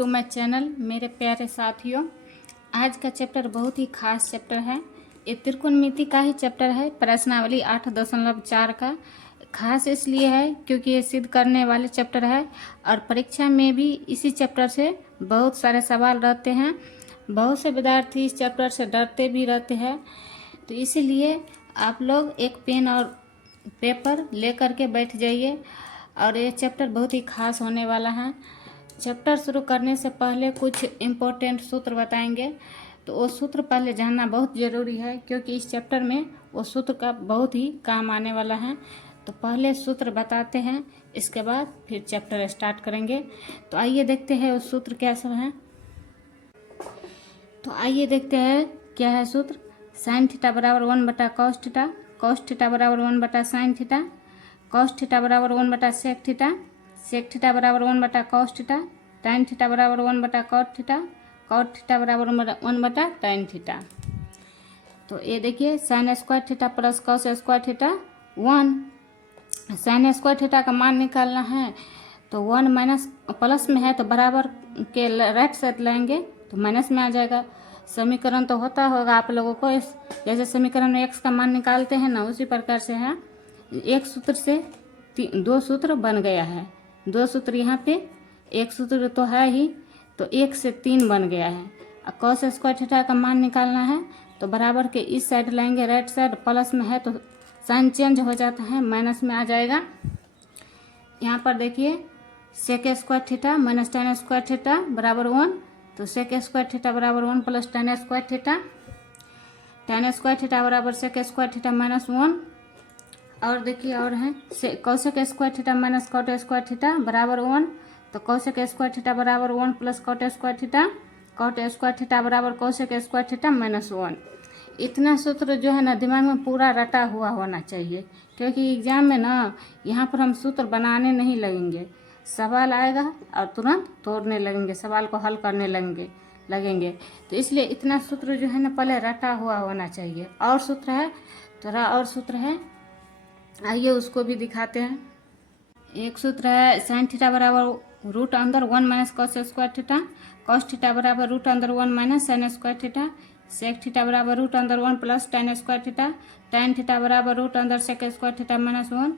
To my channel मेरे प्यारे साथियों। आज का चैप्टर बहुत ही खास चैप्टर है। ये त्रिकोणमिति का ही चैप्टर है, प्रश्नावली 8.4 का। खास इसलिए है क्योंकि ये सिद्ध करने वाले चैप्टर है और परीक्षा में भी इसी चैप्टर से बहुत सारे सवाल रहते हैं। बहुत से विद्यार्थी इस चैप्टर से डरते भी रहते हैं, तो इसीलिए आप लोग एक पेन और पेपर ले करके बैठ जाइए। और ये चैप्टर बहुत ही खास होने वाला है। चैप्टर शुरू करने से पहले कुछ इम्पोर्टेंट सूत्र बताएंगे, तो वो सूत्र पहले जानना बहुत ज़रूरी है क्योंकि इस चैप्टर में वो सूत्र का बहुत ही काम आने वाला है। तो पहले सूत्र बताते हैं, इसके बाद फिर चैप्टर स्टार्ट करेंगे। तो आइए देखते हैं वो सूत्र क्या सब है। तो आइए देखते हैं क्या है सूत्र। साइन थीटा बराबर 1/cos थीटा, cos थीटा बराबर 1/sin थीटा, cos थीटा बराबर 1/sec थीटा, sec थीटा बराबर 1/cos थीटा, tan थीटा बराबर 1/cot थीटा, cot थीटा बराबर 1/tan थीटा। तो ये देखिए sign square theta plus cos square theta 1। Sign square theta का मान निकालना है, तो 1 माइनस प्लस में है तो बराबर के राइट साइड लाएंगे तो माइनस में आ जाएगा। समीकरण तो होता होगा आप लोगों को, इस जैसे समीकरण में x का मान निकालते हैं ना, उसी प्रकार से है। एक सूत्र से दो सूत्र बन गया है, दो सूत्र यहाँ पे, एक सूत्र तो है ही, तो 1 से 3 बन गया है। और cos स्क्वायर थीटा का मान निकालना है तो बराबर के इस साइड लाएंगे, राइट साइड प्लस में है तो साइन चेंज हो जाता है, माइनस में आ जाएगा। यहाँ पर देखिए sec square theta minus tan square theta बराबर 1, तो सेक स्क्वायर थीटा बराबर 1 plus tan square theta, tan square theta बराबर सेक स्क्वायर थीटा माइनस 1। और देखिए और है cosec square theta minus cot square theta बराबर 1, तो कौशिक स्क्वायर थीटा बराबर 1 plus cot square theta, cot square theta बराबर कौशिक स्क्वायर थीटा माइनस 1। इतना सूत्र जो है ना दिमाग में पूरा रटा हुआ होना चाहिए, क्योंकि एग्जाम में ना यहाँ पर हम सूत्र बनाने नहीं लगेंगे, सवाल आएगा और तुरंत तोड़ने लगेंगे, सवाल को हल करने लगेंगे। तो इसलिए इतना सूत्र जो है ना पहले रटा हुआ होना चाहिए। और सूत्र है, थोड़ा और सूत्र है, आइए उसको भी दिखाते हैं। एक सूत्र है साइन थीटा बराबर रूट अंदर 1 minus cos square theta, cos theta बराबर रूट अंदर 1 minus sine square theta, sec theta बराबर रूट अंदर 1 plus tan square theta, tan theta बराबर रूट अंदर sec square theta minus 1,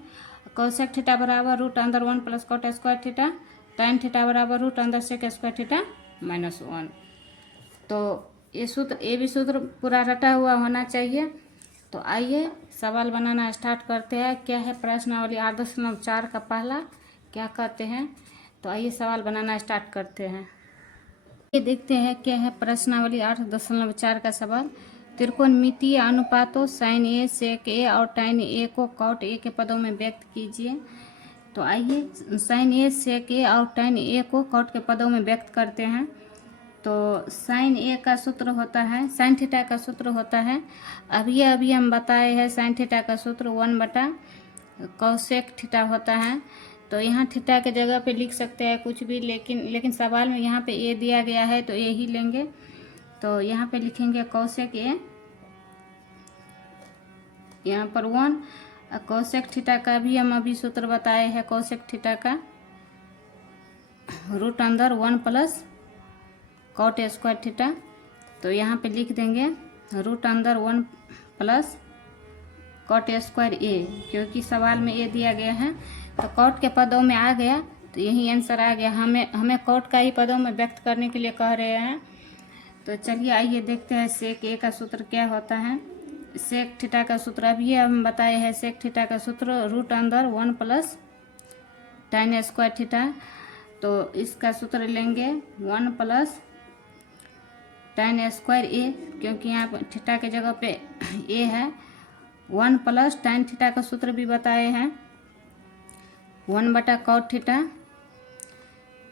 cosec theta बराबर रूट अंदर 1 plus cot square theta, tan theta बराबर root अंदर सेक स्क्वायर थीटा माइनस 1। तो ये भी सूत्र पूरा रटा हुआ होना चाहिए। तो आइए सवाल बनाना स्टार्ट करते हैं। क्या है प्रश्नावली 8.4 का पहला, क्या कहते हैं। तो आइए सवाल बनाना स्टार्ट करते हैं। ये देखते हैं क्या है प्रश्नावली 8.4 का सवाल। त्रिकोणमितीय अनुपातों साइन ए सेक ए और tan ए को कॉट ए के पदों में व्यक्त कीजिए। तो आइए साइन ए सेक ए और tan ए को कॉट के पदों में व्यक्त करते हैं। तो साइन ए का सूत्र होता है, साइन थीटा का सूत्र होता है, अभी हम बताए हैं साइन थीटा का सूत्र 1/कॉसेक थीटा होता है। तो यहाँ थीटा के जगह पे लिख सकते हैं कुछ भी, लेकिन सवाल में यहाँ पे ए दिया गया है तो ए ही लेंगे। तो यहाँ पे लिखेंगे कॉसेक ए, यहाँ पर 1। कॉसेक थीटा का भी हम अभी सूत्र बताए हैं, कॉसेक थीटा का रूट अंदर 1 प्लस कॉट स्क्वायर थीटा, तो यहाँ पे लिख देंगे रूट अंदर 1 प्लस कॉट स्क्वायर ए, क्योंकि सवाल में ए दिया गया है तो कॉट के पदों में आ गया, तो यही आंसर आ गया। हमें कॉट का ही पदों में व्यक्त करने के लिए कह रहे हैं। तो चलिए आइए देखते हैं सेक ए का सूत्र क्या होता है। सेक थीटा का सूत्र अभी हम बताए हैं, सेक थीटा का सूत्र रूट अंदर 1 प्लस tan स्क्वायर थीटा, तो इसका सूत्र लेंगे 1 प्लस tan स्क्वायर ए, क्योंकि यहाँ पर थीटा के जगह पे ए है। 1 प्लस tan थीटा का सूत्र भी बताए हैं 1/cot थीटा,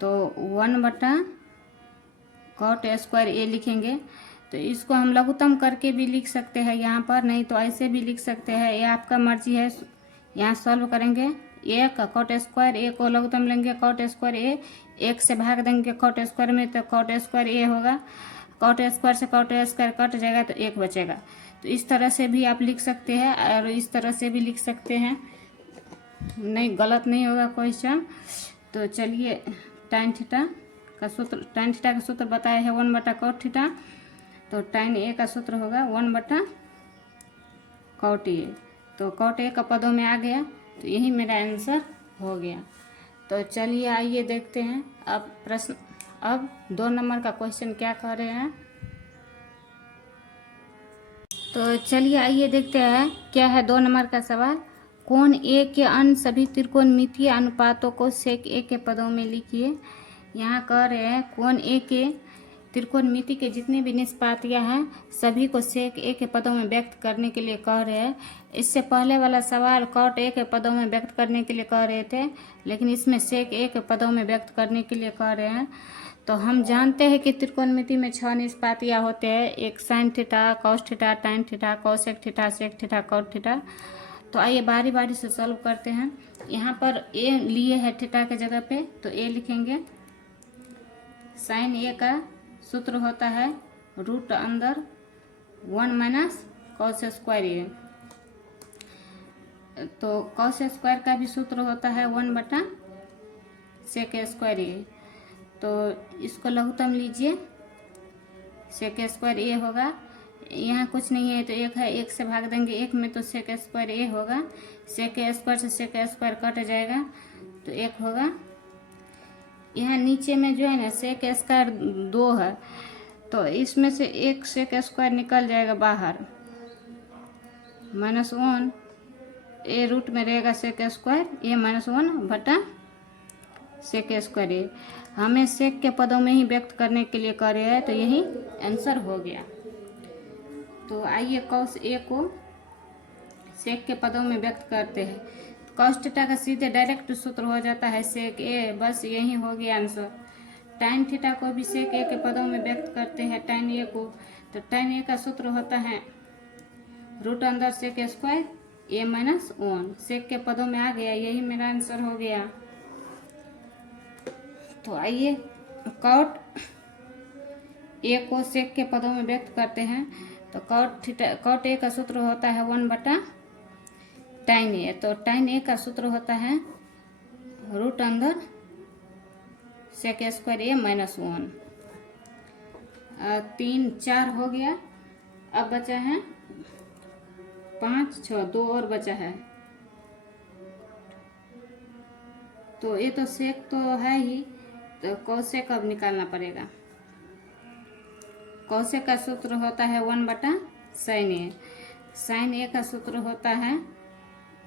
तो 1/cot स्क्वायर ए लिखेंगे। तो इसको हम लघुत्तम करके भी लिख सकते हैं यहाँ पर, नहीं तो ऐसे भी लिख सकते हैं, ये आपका मर्जी है। यहाँ सॉल्व करेंगे, ए का कॉट स्क्वायर ए को लघुत्तम लेंगे कॉट स्क्वायर ए, 1 से भाग देंगे कॉट स्क्वायर में तो कॉट स्क्वायर ए होगा, कॉट स्क्वायर से कॉट स्क्वायर कट जाएगा तो 1 बचेगा। तो इस तरह से भी आप लिख सकते हैं और इस तरह से भी लिख सकते हैं, नहीं गलत नहीं होगा क्वेश्चन। तो चलिए tan थीटा का सूत्र, tan थीटा का सूत्र बताया है 1/cot थीटा, तो tan A का सूत्र होगा 1/cot A। तो cot A का पदों में आ गया, तो यही मेरा आंसर हो गया। तो चलिए आइए देखते हैं अब प्रश्न, अब 2 नंबर का क्वेश्चन क्या कह रहे हैं। तो चलिए आइए देखते हैं क्या है 2 नंबर का सवाल। कोण ए के अन्य सभी त्रिकोणमितीय अनुपातों को सेक ए के पदों में लिखिए। यहाँ कह रहे हैं कोण ए के त्रिकोणमिति के जितने भी निष्पातियाँ हैं सभी को सेक ए के पदों में व्यक्त करने के लिए कह रहे हैं। इससे पहले वाला सवाल कॉट ए के पदों में व्यक्त करने के लिए कह रहे थे, लेकिन इसमें सेक ए के पदों में व्यक्त करने के लिए कह रहे हैं। तो हम जानते हैं कि त्रिकोणमिति में 6 निष्पातियाँ होते हैं, एक sine theta, cos theta, tan theta, cosec theta, sec theta, cot theta. तो आइए बारी बारी से सॉल्व करते हैं। यहाँ पर ए लिए है थीटा के जगह पे, तो ए लिखेंगे। साइन ए का सूत्र होता है √1 - cos स्क्वायर ए। तो cos स्क्वायर का भी सूत्र होता है 1/sec स्क्वायर ए। तो इसको लघुत्तम लीजिए, sec स्क्वायर ए होगा। यहाँ कुछ नहीं है तो एक है, एक से भाग देंगे एक में, तो sec स्क्वायर ए होगा। sec स्क्वायर से sec स्क्वायर कट जाएगा तो 1 होगा। यहाँ नीचे में जो है ना sec स्क्वायर 2 है, तो इसमें से एक sec स्क्वायर निकल जाएगा बाहर, -1 ए रूट में रहेगा sec स्क्वायर ए -1/sec स्क्वायर ए। हमें सेक के पदों में ही व्यक्त करने के लिए कह रहे हैं, तो यही आंसर हो गया। तो आइए cos ए को सेक के पदों में व्यक्त करते हैं। cos थीटा का सीधे डायरेक्ट सूत्र हो जाता है सेक ए, बस यही हो गया आंसर। टाइन थीटा को भी सेक ए के पदों में व्यक्त करते हैं टाइन ए को, तो टाइन ए का सूत्र होता है √sec स्क्वायर ए -1। सेक के पदों में आ गया, यही मेरा आंसर हो गया। तो आइए कॉट ए को सेक के पदों में व्यक्त करते हैं। तो कॉट ए का सूत्र होता है 1/tan ए। तो tan ए का सूत्र होता है √sec स्क्वायर ए -1। 3 4 हो गया। अब बचा है 5 6, 2 और बचा है। तो ये तो सेक तो है ही, तो कॉसेक अब निकालना पड़ेगा। कॉसेक का सूत्र होता है 1/sin ए। साइन ए का सूत्र होता है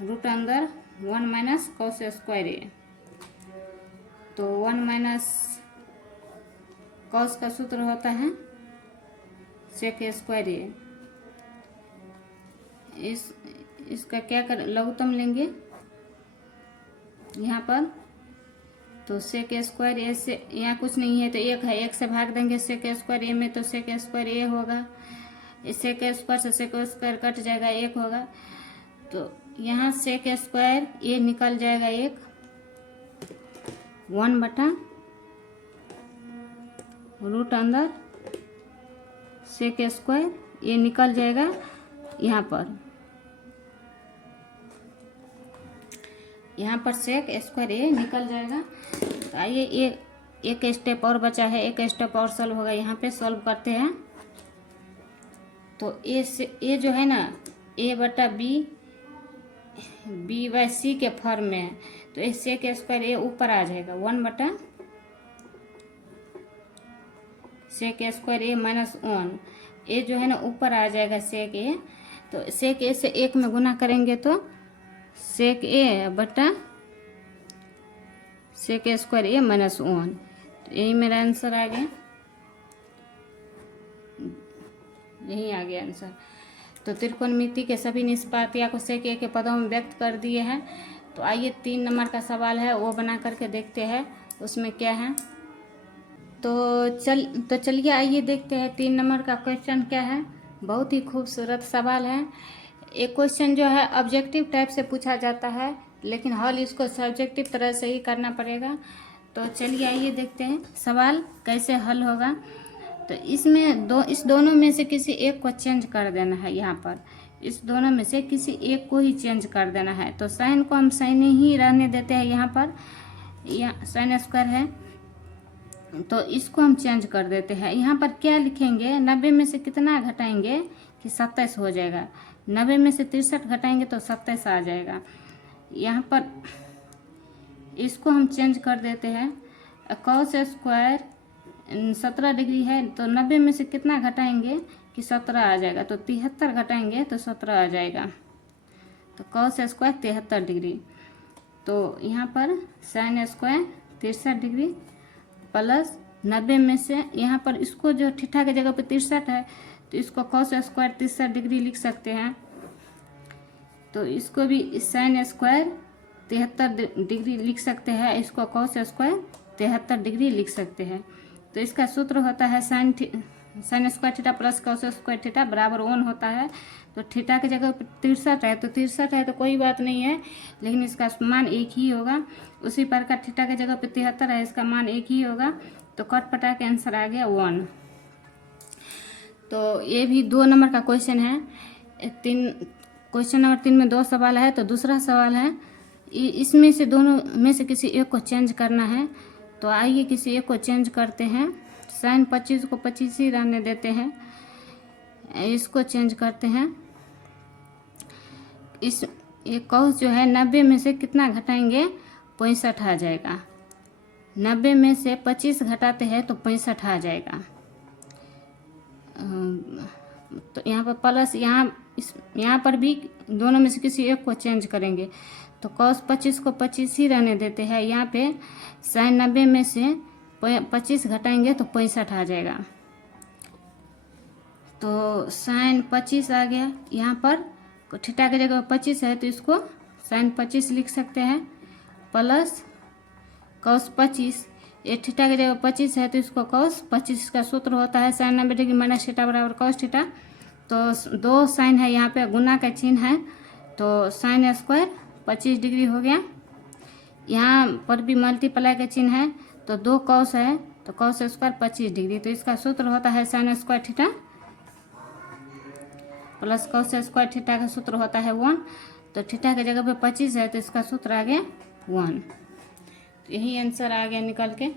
√1 - cos स्क्वायर ए। तो 1 - cos का सूत्र होता है sec स्क्वायर ए। इसका क्या कर लघुत्तम लेंगे यहाँ पर, तो sec स्क्वायर ए से यहाँ कुछ नहीं है तो 1 है, 1 से भाग देंगे sec स्क्वायर ए में, तो sec स्क्वायर ए होगा। sec स्क्वायर से sec स्क्वायर कट जाएगा, 1 होगा। तो यहाँ sec स्क्वायर ए निकल जाएगा 1, 1/√sec स्क्वायर ए निकल जाएगा यहाँ पर sec स्क्वायर ए निकल जाएगा। तो आइए एक स्टेप और बचा है, एक स्टेप और सॉल्व होगा, यहाँ पे सॉल्व करते हैं। तो ए जो है ना a/b/c के फॉर्म में है, तो इस sec स्क्वायर ए ऊपर आ जाएगा 1/sec स्क्वायर ए -1। ए जो है ना ऊपर आ जाएगा sec ए, तो sec ए से 1 में गुना करेंगे तो sec a/sec स्क्वायर ए -1। तो यही मेरा आंसर आ गया, यही आ गया आंसर। तो त्रिकोणमिति के सभी निष्पातियाँ को sec a के पदों में व्यक्त कर दिए हैं। तो आइए 3 नंबर का सवाल है वो बना करके देखते हैं उसमें क्या है। तो चलिए आइए देखते हैं 3 नंबर का क्वेश्चन क्या है। बहुत ही खूबसूरत सवाल है। एक क्वेश्चन जो है ऑब्जेक्टिव टाइप से पूछा जाता है, लेकिन हल इसको सब्जेक्टिव तरह से ही करना पड़ेगा। तो चलिए आइए देखते हैं सवाल कैसे हल होगा। तो इसमें इस दोनों में से किसी एक को चेंज कर देना है। यहाँ पर इस दोनों में से किसी एक को ही चेंज कर देना है। तो साइन को हम साइन ही रहने देते हैं। यहाँ पर साइन स्क्वायर है, तो इसको हम चेंज कर देते हैं। यहाँ पर क्या लिखेंगे, 90 में से कितना घटाएंगे कि 27 हो जाएगा। 90 में से 63 घटाएंगे तो 27 आ जाएगा। यहाँ पर इसको हम चेंज कर देते हैं। cos स्क्वायर 17 डिग्री है, तो 90 में से कितना घटाएंगे कि 17 आ जाएगा। तो 73 घटाएंगे तो 17 आ जाएगा। तो cos स्क्वायर 73 डिग्री। तो यहाँ पर sin स्क्वायर 63 डिग्री प्लस 90 में से, यहाँ पर इसको जो थीटा की जगह पे 63 है तो इसको cos स्क्वायर 63 डिग्री लिख सकते हैं। तो इसको भी sin स्क्वायर 73 डिग्री लिख सकते हैं, इसको cos स्क्वायर 73 डिग्री लिख सकते हैं। तो इसका सूत्र होता है sin square theta plus cos square theta बराबर 1 होता है। तो थीटा की जगह पे 63 है, तो 63 है तो कोई बात नहीं है, लेकिन इसका मान एक ही होगा। उसी प्रकार थीटा की जगह पे 73 है, इसका मान एक ही होगा। तो कट पटा के आंसर आ गया 1। तो ये भी 2 नंबर का क्वेश्चन है। क्वेश्चन नंबर 3 में 2 सवाल है। तो दूसरा सवाल है, इसमें से दोनों में से किसी एक को चेंज करना है। तो आइए किसी एक को चेंज करते हैं। sin 25 को 25 ही रहने देते हैं, इसको चेंज करते हैं। ये cos जो है 90 में से कितना घटाएंगे, 65 आ जाएगा। 90 में से 25 घटाते हैं तो 65 आ जाएगा। तो यहाँ पर प्लस, यहाँ पर भी दोनों में से किसी एक को चेंज करेंगे। तो cos 25 को 25 ही रहने देते हैं। यहाँ पे sin 90 में से 25 घटाएंगे तो 65 आ जाएगा। तो sin 25 आ गया। यहाँ पर थीटा की जगह 25 है तो इसको sin 25 लिख सकते हैं प्लस cos 25। ये थीटा की जगह 25 है तो इसको cos 25 का सूत्र होता है sin 90 डिग्री माइनस थीटा बराबर cos थीटा। तो 2 साइन है, यहाँ पे गुना का चिन्ह है, तो sin स्क्वायर 25 डिग्री हो गया। यहाँ पर भी मल्टीप्लाई का चिन्ह है, तो 2 cos है तो cos स्क्वायर 25 डिग्री। तो इसका सूत्र होता है sin square theta plus cos square theta का सूत्र होता है 1। तो थीटा की जगह पे 25 है तो इसका सूत्र आ गया 1। तो यही आंसर आ गया निकल के।